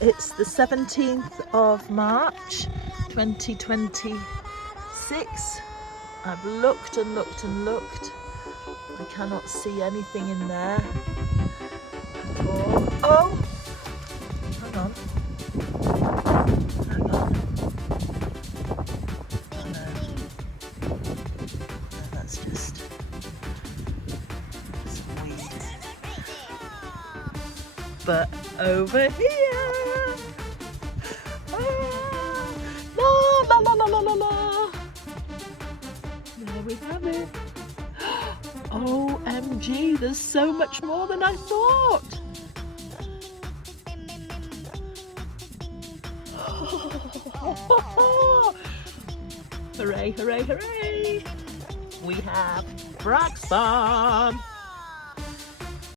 It's the 17th of March 2026. I've looked and looked and looked. I cannot see anything in there at all. Oh, hang on. Hang on. Oh no. No, that's just some weeds. But over here, la la la la la la la. There we have it. OMG, there's so much more than I thought. Hooray, hooray, hooray. We have frog spawn.